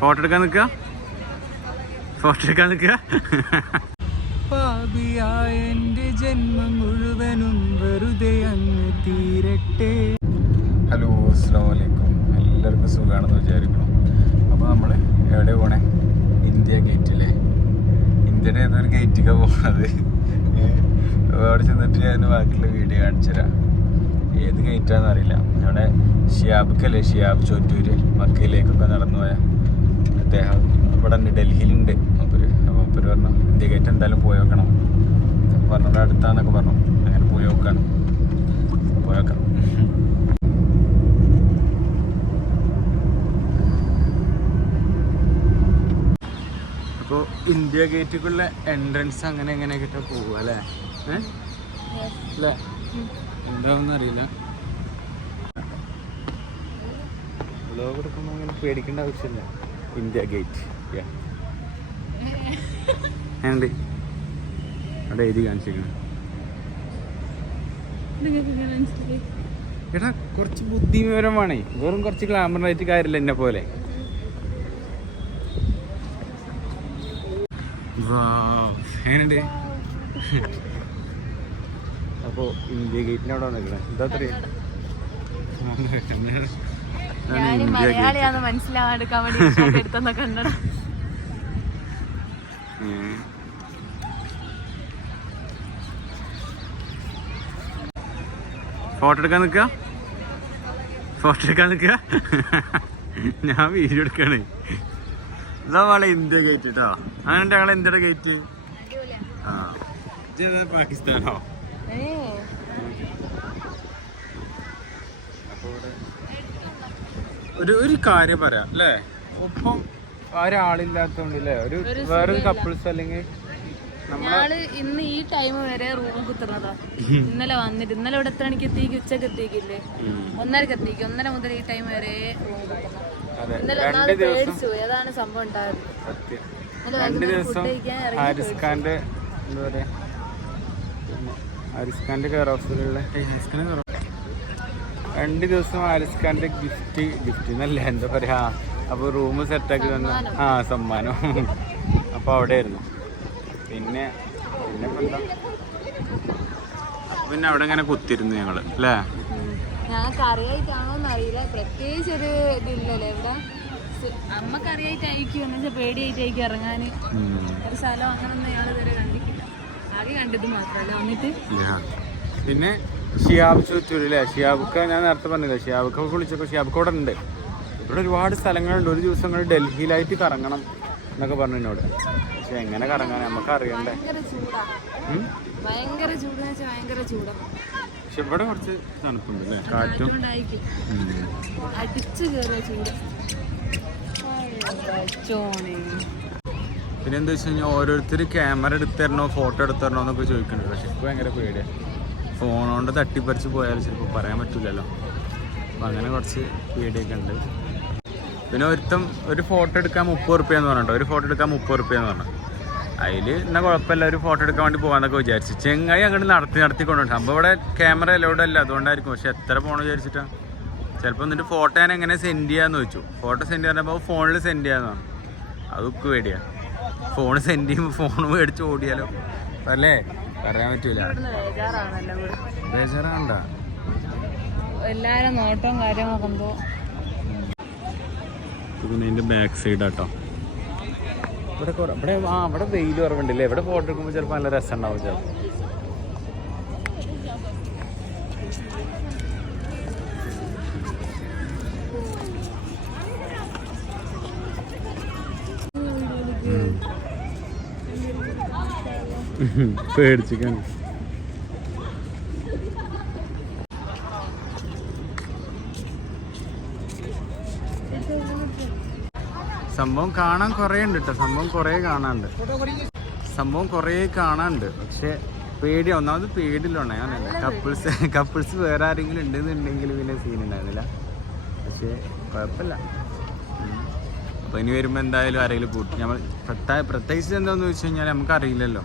Photo എടുക്കാൻ നിൽക്കുക. Photo എടുക്കാൻ നിൽക്കുക. എന്റെ ജന്മം മുഴുവനും വെറുതെ അങ്ങ് തീരട്ടെ. ഹലോ അസ്സാം വലൈക്കും എല്ലാവർക്കും സുഖമാണെന്ന് വിചാരിക്കണം അപ്പോൾ നമ്മൾ എവിടെ പോണേ? ഇന്ത്യ ഗേറ്റിലെ ഇന്ത്യയുടെ ഏതൊരു ഗേറ്റിക്കാണ് പോകുന്നത് അവിടെ ചെന്നിട്ട് ഞാൻ ബാക്കിയുള്ള വീഡിയോ കാണിച്ചു തരാം ഏത് ഗേറ്റാന്ന് അറിയില്ല. അവിടെ ഷിയാബ്ക്കല്ലേ ഷിയാബ് ചോറ്റൂര് മക്കയിലേക്കൊക്കെ നടന്നു പോയ അദ്ദേഹം ഇവിടെ ഉണ്ട് ഡൽഹിയിലുണ്ട്. മൂപ്പര് അപ്പോൾ മൂപ്പര് പറഞ്ഞു ഇന്ത്യ ഗേറ്റ് എന്തായാലും പോയി വെക്കണം. പറഞ്ഞത് അടുത്താന്നൊക്കെ പറഞ്ഞു. അങ്ങനെ പോയി നോക്കാണ്. പോയി വെക്കണം അപ്പോൾ ഇന്ത്യ ഗേറ്റിക്കുള്ള എൻട്രൻസ് അങ്ങനെ എങ്ങനെ കിട്ടാൻ പോവുക അല്ലേ? അല്ലേ? എന്താണെന്ന് അറിയില്ല. വ്ലോഗ് എടുക്കുമ്പോൾ അങ്ങനെ പേടിക്കേണ്ട ആവശ്യമില്ല. ഇന്ത്യ ഗേറ്റ് ഉണ്ട് അവിടെ എഴുതി കാണിച്ചിരിക്കണം എടാ കുറച്ച് ബുദ്ധിവിവരമാണേ. വെറും കുറച്ച് ഗ്ലാമറായിട്ട് കാര്യമില്ല എന്നെ പോലെ. എങ്ങനെയുണ്ട്? അപ്പോ ഇന്ത്യ ഗേറ്റിന്റെ അവിടെ നിൽക്കണേ എന്താ പറയാ ഞാൻ മലയാളിയാന്ന് വേണ്ടി ഫോട്ടോ എടുക്കാൻ നിൽക്കുക? ഫോട്ടോ എടുക്കാൻ നിൽക്കുക? ഞാൻ വീഡിയോ എടുക്കാണ്. ഇതാ മോളെ ഇന്ത്യ ഗേറ്റ് കേട്ടോ അങ്ങനെ ഞങ്ങളെ ഇന്ത്യയുടെ ഗേറ്റ് ആ. പാകിസ്ഥാനോ അപ്പൊ ഇവിടെ ഒരു ഒരു കാര്യം പറയാം അല്ലേ? ഒപ്പം ഒരാളില്ലാത്തോണ്ട് അല്ലേ ഒരു വേറൊരു സുഖമില്ല. കപ്പിൾസ് അല്ലെങ്കിൽ ഞങ്ങൾ ഇന്ന് ഈ ടൈം വരെ റൂം കുത്തുന്നതാ ഇന്നലെ വന്നിട്ട് ഇന്നലെ ഇവിടെ എത്ര മണിക്ക് എത്തിക്ക് ഉച്ചയ്ക്ക് എത്തിക്കില്ലേ. ഒന്നരക്ക് എത്തിക്ക് ഒന്നര മുതൽ ഈ ടൈം വരെ റൂം കുത്തുന്നു അതെ ഇന്നലെ രണ്ട് ഒന്നാമത് ദിവസം പേടിച്ചു പോയി. സംഭവം ഉണ്ടായത്. രണ്ട് ദിവസം ഹാരിസ് ഖാന്റെ എന്താ പറയാ? ഹാരിസ് ഖാന്റെ കെയർ രണ്ട് ദിവസം ഖാന്റെ ഗിഫ്റ്റ് ഗിഫ്റ്റ് എന്നല്ല എന്താ പറയാ അപ്പൊ റൂം സെറ്റാക്കി തന്നു. ആ സമ്മാനം. അപ്പൊ അവിടെ ആയിരുന്നു പിന്നെ പിന്നെ എന്താ? പിന്നെ അവിടെ ഇങ്ങനെ കുത്തിരുന്നു ഞങ്ങൾ അല്ലേ? ഉം. ഞങ്ങൾക്ക് അറിയായിട്ടാണോന്ന് അറിയില്ല. പ്രത്യേകിച്ച് ഒരു ഇതില്ലല്ലോ ഇവിടെ. സു- അമ്മയ്ക്ക് അറിയായിട്ടായിരിക്കും എന്ന് വെച്ചാൽ പേടിയായിട്ടായിരിക്കും ഇറങ്ങാന്. ഒരു സ്ഥലം അങ്ങനൊന്നും ഞങ്ങൾ ഇതുവരെ കണ്ടിട്ടില്ല. ആകെ കണ്ടത് മാത്രമല്ല വന്നിട്ട്? ഇല്ല. പിന്നെ ഷിയാബ് ചുറ്റൂരില്ലേ? ഷിയാബുക്ക ഞാൻ നേരത്തെ പറഞ്ഞില്ലേ ഷിയാബുക്ക വിളിച്ചപ്പോൾ ഷിയാബുക്ക അവിടെ ഉണ്ട്. ഇവിടെ ഒരുപാട് സ്ഥലങ്ങളുണ്ട്. ഒരു ദിവസം നിങ്ങൾ ഡൽഹിയിലായിട്ട് കറങ്ങണം എന്നൊക്കെ പറഞ്ഞു എന്നോട്. പക്ഷെ എങ്ങനെ കറങ്ങാൻ നമുക്ക് അറിയണ്ടേ? പക്ഷെ ഇവിടെ കുറച്ച് തണുപ്പുണ്ട് അല്ലേ കാറ്റും പിന്നെ എന്താ വെച്ച് കഴിഞ്ഞാൽ ഓരോരുത്തർ ക്യാമറ എടുത്തരണോ ഫോട്ടോ എടുത്ത് തരണോ എന്നൊക്കെ ചോദിക്കുന്നുണ്ട് പക്ഷെ എനിക്ക് ഭയങ്കര പേടിയാണ് ഫോൺ കൊണ്ട് തട്ടിപ്പറിച്ച് പോയാൽ ചിലപ്പോൾ പറയാൻ പറ്റില്ലല്ലോ അപ്പം അങ്ങനെ കുറച്ച് പേടിയൊക്കെ ഉണ്ട്. പിന്നെ ഒരുത്തം ഒരു ഫോട്ടോ എടുക്കാൻ മുപ്പത് റുപ്യ എന്ന് ഒരു ഫോട്ടോ എടുക്കാൻ മുപ്പത് റുപ്യ എന്ന് പറഞ്ഞു. അതിൽ എന്നാൽ കുഴപ്പമില്ല ഒരു ഫോട്ടോ എടുക്കാൻ വേണ്ടി പോകാമെന്നൊക്കെ വിചാരിച്ചു. ചെങ്ങായി അങ്ങോട്ട് നടത്തി നടത്തി കൊണ്ടുപോയി സംഭവം ഇവിടെ ക്യാമറ അലോഡ് അല്ല അതുകൊണ്ടായിരിക്കും. പക്ഷെ എത്ര പോകണം വിചാരിച്ചിട്ടാണ് ചിലപ്പോൾ എന്നിട്ട് ഫോട്ടോ ഞാൻ എങ്ങനെ സെൻഡ് ചെയ്യാന്ന് ചോദിച്ചു. ഫോട്ടോ സെൻഡ് ചെയ്യാൻ ഫോണിൽ സെൻഡ് ചെയ്യാന്ന് പറഞ്ഞു. അതൊക്കെ വേടിയാണ് ഫോൺ സെൻഡ് ചെയ്യുമ്പോൾ ഫോൺ മേടിച്ച് ഓടിയാലോ? അല്ലേ? പറയാൻ പറ്റൂല. ബേജാറാണ്ട എല്ലാരും നോട്ടവും കാര്യം നോക്കുമ്പോ ബാക്ക് സൈഡ് ആട്ടോ. ഇവിടെ ഇവിടെ ആ ഇവിടെ വെയിൽ കുറവുണ്ടല്ലേ? ഇവിടെ ഫോട്ടോ എടുക്കുമ്പോൾ ചിലപ്പോൾ നല്ല രസം ഉണ്ടാവും ചിലപ്പോൾ സംഭവം കാണാൻ കുറേ ഉണ്ട് കേട്ടോ സംഭവം കുറേ കാണാനുണ്ട്. സംഭവം കുറേ കാണാനുണ്ട്. പക്ഷെ പേടി ഒന്നാമത് പേടിയില്ലോണേ അങ്ങനല്ല കപ്പിൾസ് കപ്പിൾസ് വേറെ ആരെങ്കിലും ഉണ്ടെന്നുണ്ടെങ്കിൽ പിന്നെ സീൻ ഉണ്ടായിരുന്നില്ല. പക്ഷേ കുഴപ്പമില്ല. അപ്പോൾ ഇനി വരുമ്പോൾ എന്തായാലും ആരെങ്കിലും കൂട്ടി നമ്മൾ പ്രത്യേകിച്ച് എന്താണെന്ന് വെച്ച് കഴിഞ്ഞാൽ നമുക്ക് അറിയില്ലല്ലോ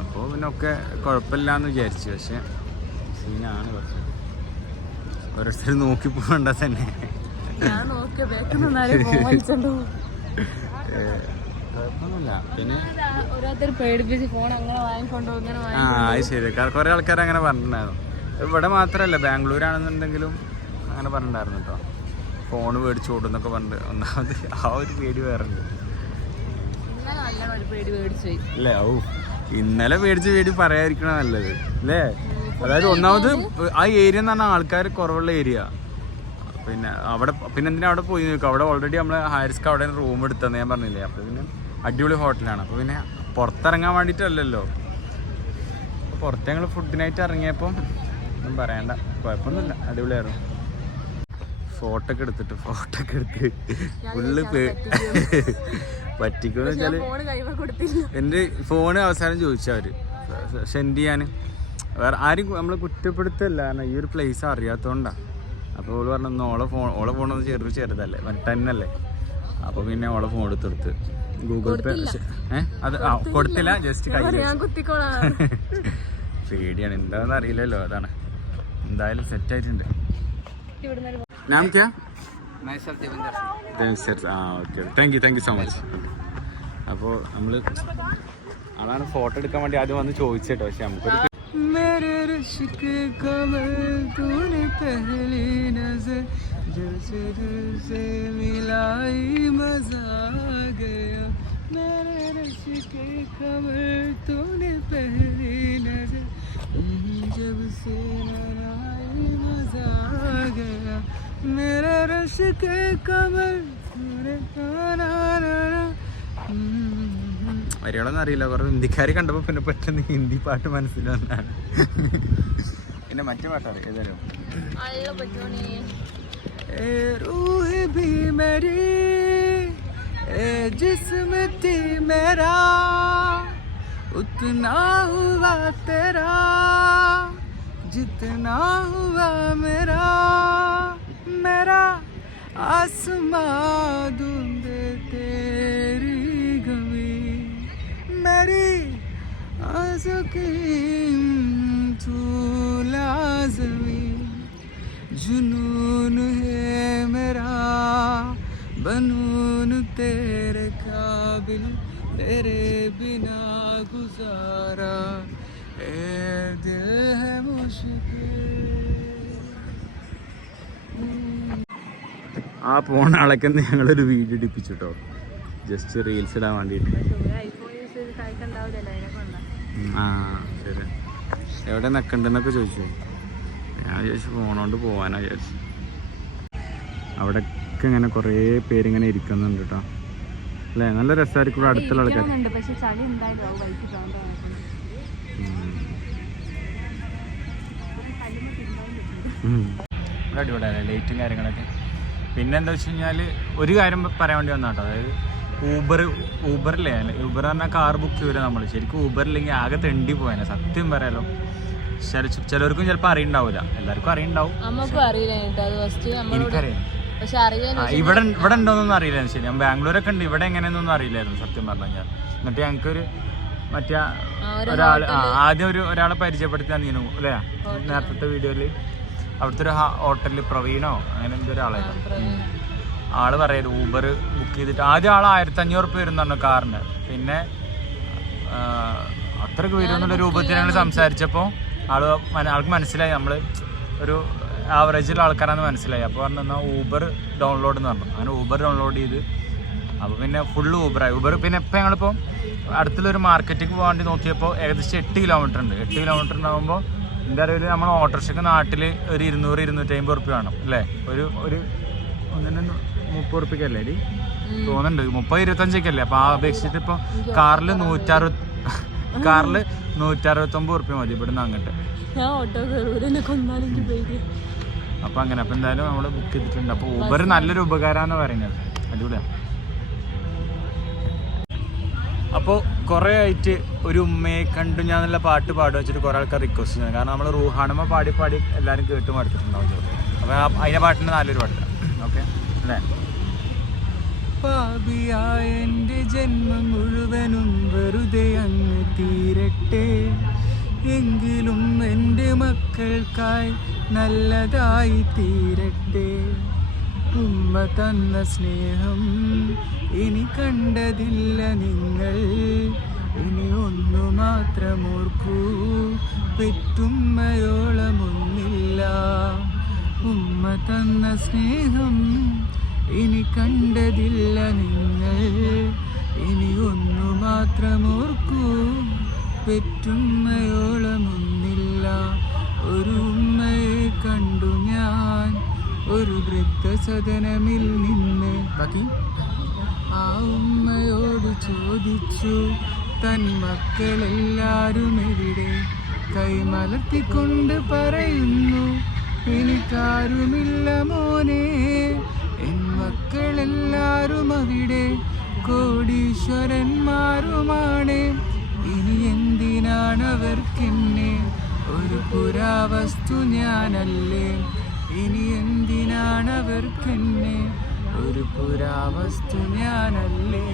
അപ്പോൾ പിന്നെ ഒക്കെ കുഴപ്പമില്ല എന്ന് വിചാരിച്ചു പക്ഷേ സീനാണ് കുറച്ച്. ഓരോരുത്തർ നോക്കി പോകണ്ട തന്നെ. കുഴപ്പമൊന്നുമില്ല പിന്നെ ആ അത് ശരി. കുറേ ആൾക്കാർ അങ്ങനെ പറഞ്ഞിട്ടുണ്ടായിരുന്നു. ഇവിടെ മാത്രമല്ല ബാംഗ്ലൂരാണെന്നുണ്ടെങ്കിലും അങ്ങനെ പറഞ്ഞിട്ടുണ്ടായിരുന്നു കേട്ടോ ഫോണ് മേടിച്ചു കൊടുന്നൊക്കെ പറഞ്ഞിട്ട് ഒന്നാമത് ആ ഒരു പേടി വേറെ ഉണ്ട് അല്ലേ? ഔ. ഇന്നലെ പേടിച്ച് പേടി പറയാതിരിക്കണ നല്ലത് അല്ലേ? അതായത് ഒന്നാമത് ആ ഏരിയ എന്ന് പറഞ്ഞാൽ ആൾക്കാർ കുറവുള്ള ഏരിയ പിന്നെ അവിടെ പിന്നെ എന്തിനാ അവിടെ പോയി നോക്കുക അവിടെ ഓൾറെഡി നമ്മൾ ഹാരിസ്ക്ക് അവിടെ റൂം എടുത്തെന്ന് ഞാൻ പറഞ്ഞില്ലേ? അപ്പൊ പിന്നെ അടിപൊളി ഹോട്ടലാണ് അപ്പൊ പിന്നെ പുറത്തിറങ്ങാൻ വേണ്ടിയിട്ടല്ലല്ലോ പുറത്ത് ഞങ്ങൾ ഫുഡിനായിട്ട് ഇറങ്ങിയപ്പം ഒന്നും പറയണ്ട. കുഴപ്പമൊന്നുമില്ല. അടിപൊളിയായിരുന്നു. ഫോട്ടോ ഒക്കെ എടുത്തിട്ട് ഫോട്ടോ ഒക്കെ എടുത്ത്. ഫുള്ള് പറ്റിക്കുമെന്ന് വെച്ചാൽ എന്റെ ഫോണ് അവസാനം ചോദിച്ചു അവർ. സെൻഡ് ചെയ്യാൻ വേറെ ആരും നമ്മൾ കുറ്റപ്പെടുത്തല്ല. കാരണം ഈ ഒരു പ്ലേസ് അറിയാത്തോണ്ടാ. അപ്പോൾ ഓൾ പറഞ്ഞു ഓളെ ഫോൺ ഓളെ ഫോണൊന്ന് ചെറു ചെറുതല്ലേ ടെന്നല്ലേ അപ്പോൾ പിന്നെ ഓളെ ഫോൺ എടുത്തെടുത്ത് ഗൂഗിൾ പേ ഏഹ് അത് കൊടുത്തില്ല. ജസ്റ്റ് കൈ ഞാൻ പേടിയാണ്. എന്താണെന്ന് അറിയില്ലല്ലോ. അതാണ്. എന്തായാലും സെറ്റ് ആയിട്ടുണ്ട്. ഇവിടുന്ന് ഒരു നാം ക്യാ സർ ആ okay thank you thank you so much അപ്പോൾ നമ്മൾ ആളാണ് ഫോട്ടോ എടുക്കാൻ വേണ്ടി ആദ്യം വന്ന് ചോദിച്ചേട്ടോ പക്ഷെ നമുക്കൊരു मेरे रश्क कमल तूने पहली नजर जब से दिल से मिलाई मजा आ गया मेरे रश्क कमल तूने पहली नजर हम्म, जब से मिलाई मजा आ गया मेरे रश्क कमल तूने ना ना ना हम्म, വരികളൊന്നും അറിയില്ല കുറേ ഹിന്ദിക്കാർ കണ്ടപ്പോൾ പിന്നെ പെട്ടെന്ന് ഹിന്ദി പാട്ട് മനസ്സിൽ വന്നാണ് പിന്നെ മറ്റു പാട്ടാണ് ഏതായാലും അള്ള പറ്റോണേ ए रूह भी मेरी ए जिस्म थी मेरा उतना हुआ तेरा जितना हुआ मेरा मेरा आसमां ആ പോണ ആളൊക്കെ ഞങ്ങളൊരു വീഡിയോ ഇടിപ്പിച്ചു കേട്ടോ ജസ്റ്റ് റീൽസ് ഇടാൻ വേണ്ടിയിട്ട്. ആ ശരി. എവിടെ നിൽക്കണ്ടെന്നൊക്കെ ചോദിച്ചു. ഞാൻ ചോദിച്ചു ഫോണോണ്ട് പോവാനാ വിചാരിച്ചു. അവിടെയൊക്കെ ഇങ്ങനെ കുറേ പേരിങ്ങനെ ഇരിക്കുന്നുണ്ട് കേട്ടോ അല്ലേ? നല്ല രസമായിരിക്കും ഇവിടെ അടുത്തുള്ള ആൾക്കാർ അടിപൊളിയാണ് ലൈറ്റും കാര്യങ്ങളൊക്കെ. പിന്നെ എന്താ വെച്ച് കഴിഞ്ഞാൽ ഒരു കാര്യം പറയാൻ വേണ്ടി വന്നാട്ടോ അതായത് ഊബർ ഊബറില്ലേ ഊബർ പറഞ്ഞാൽ കാർ ബുക്ക് ചെയ്യൂല നമ്മൾ ശരിക്കും ഊബറില്ലെങ്കിൽ ആകെ തെണ്ടി പോയാനെ സത്യം പറയാലോ. ചില ചിലവർക്കും ചിലപ്പോൾ അറിയണ്ടാവില്ല എല്ലാവർക്കും അറിയണ്ടാവും. എനിക്കറിയാം ഇവിടെ ഇവിടെ ഉണ്ടോന്നൊന്നും അറിയില്ലായിരുന്നു. ശരി ഞാൻ ബാംഗ്ലൂരൊക്കെ ഉണ്ട്. ഇവിടെ എങ്ങനെയൊന്നും അറിയില്ലായിരുന്നു സത്യം പറഞ്ഞു കഴിഞ്ഞാൽ എന്നിട്ട് ഞങ്ങൾക്കൊരു മറ്റേ ഒരാൾ ആദ്യം ഒരു ഒരാളെ പരിചയപ്പെടുത്തി നീനു അല്ലേ? നേരത്തെ വീഡിയോയിൽ അവിടുത്തെ ഒരു ഹോട്ടലിൽ പ്രവീണോ? അങ്ങനെ എന്തോ ഒരാളായിരുന്നു. ആൾ പറയരുത് ഊബർ ബുക്ക് ചെയ്തിട്ട്. ആദ്യം ആൾ ആയിരത്തി അഞ്ഞൂറ് റുപ്യ വരും പറഞ്ഞു കാറിന്. പിന്നെ അത്രയ്ക്ക് വരുമെന്നുള്ള രൂപത്തിൽ ഞങ്ങൾ സംസാരിച്ചപ്പോൾ ആൾ ആൾക്ക് മനസ്സിലായി. നമ്മൾ ഒരു ആവറേജിലുള്ള ആൾക്കാരാണെന്ന് മനസ്സിലായി. അപ്പോൾ പറഞ്ഞു എന്നാൽ ഊബർ ഡൗൺലോഡ് എന്ന് പറഞ്ഞു. അങ്ങനെ ഊബർ ഡൗൺലോഡ് ചെയ്ത്. അപ്പോൾ പിന്നെ ഫുള്ള് ഊബറായി ഊബർ പിന്നെ ഇപ്പം ഞങ്ങളിപ്പോൾ അടുത്തുള്ളൊരു മാർക്കറ്റിലേക്ക് പോകാൻ വേണ്ടി നോക്കിയപ്പോൾ ഏകദേശം എട്ട് കിലോമീറ്റർ ഉണ്ട്. എട്ട് കിലോമീറ്റർ ഉണ്ടാകുമ്പോൾ എന്താ പറയുക നമ്മൾ ഓട്ടോറിക്ഷയ്ക്ക് നാട്ടിൽ ഒരു ഇരുന്നൂറ് ഇരുന്നൂറ്റമ്പത് റുപ്യ വേണം അല്ലേ? ഒരു ഒരു ഒന്നിന് മുപ്പത് റുപ്യക്കല്ലേ ഡി തോന്നുന്നുണ്ട്. മുപ്പത് ഇരുപത്തഞ്ചൊക്കെയല്ലേ അപ്പോൾ ആ അപേക്ഷിച്ചിട്ട് ഇപ്പോൾ കാറിൽ നൂറ്ററുപത് കാറിൽ നൂറ്ററുപത്തൊമ്പത് റുപ്യ മതി ഇവിടുന്ന് അങ്ങോട്ട്. അപ്പോൾ അങ്ങനെ അപ്പോൾ എന്തായാലും നമ്മൾ ബുക്ക് ചെയ്തിട്ടുണ്ട്. അപ്പോൾ ഊബർ നല്ലൊരു ഉപകാരമെന്ന് പറയുന്നത്. അടിപൊളിയാണ് അപ്പോൾ കുറേ ആയിട്ട് ഒരു ഉമ്മയെ കണ്ടു ഞാൻ നല്ല പാട്ട് പാടി വെച്ചിട്ട് കുറേ ആൾക്കാർ റിക്വസ്റ്റ് ചെയ്യുന്നത് കാരണം നമ്മൾ റൂഹാണമ്മ പാടി പാടി എല്ലാവരും കേട്ട് മടുത്തിട്ടുണ്ടാവും അപ്പോൾ അതിന്റെ പാട്ടിന്റെ നല്ലൊരു പാട്ട്. ഓക്കെ? അല്ലേ? പാപിയായ എന്റെ ജന്മം മുഴുവനും വെറുതെ അങ്ങ് തീരട്ടെ. എങ്കിലും എന്റെ മക്കൾക്കായി നല്ലതായി തീരട്ടെ. ഉമ്മ തന്ന സ്നേഹം ഇനി കണ്ടതില്ല നിങ്ങൾ. ഇനി ഒന്നു മാത്രം ഓർക്കൂ പെറ്റുമ്മയോളമൊന്നില്ല. ഉമ്മ തന്ന സ്നേഹം ഇനി കണ്ടതില്ല നിങ്ങൾ. ഇനി ഒന്നു മാത്രം ഓർക്കൂ പെറ്റുമ്മയോളമൊന്നില്ല. ഒരു വൃദ്ധസദനമിൽ നിന്ന് ബാക്കി? ആ ഉമ്മയോട് ചോദിച്ചു തൻ മക്കളെല്ലാരും എവിടെ? കൈമലർത്തിക്കൊണ്ട് പറയുന്നു എനിക്കാരുമില്ല മോനെ എൻ മക്കളെല്ലാരും അവിടെ. കോടീശ്വരന്മാരുമാണ്. ഇനി എന്തിനാണ് അവർക്കെന്നെ ഒരു പുരാവസ്തു ഞാനല്ലേ. ഇനി എന്തിനാണ് അവർക്കെന്നെ ഒരു പുരാവസ്തു ഞാനല്ലേ?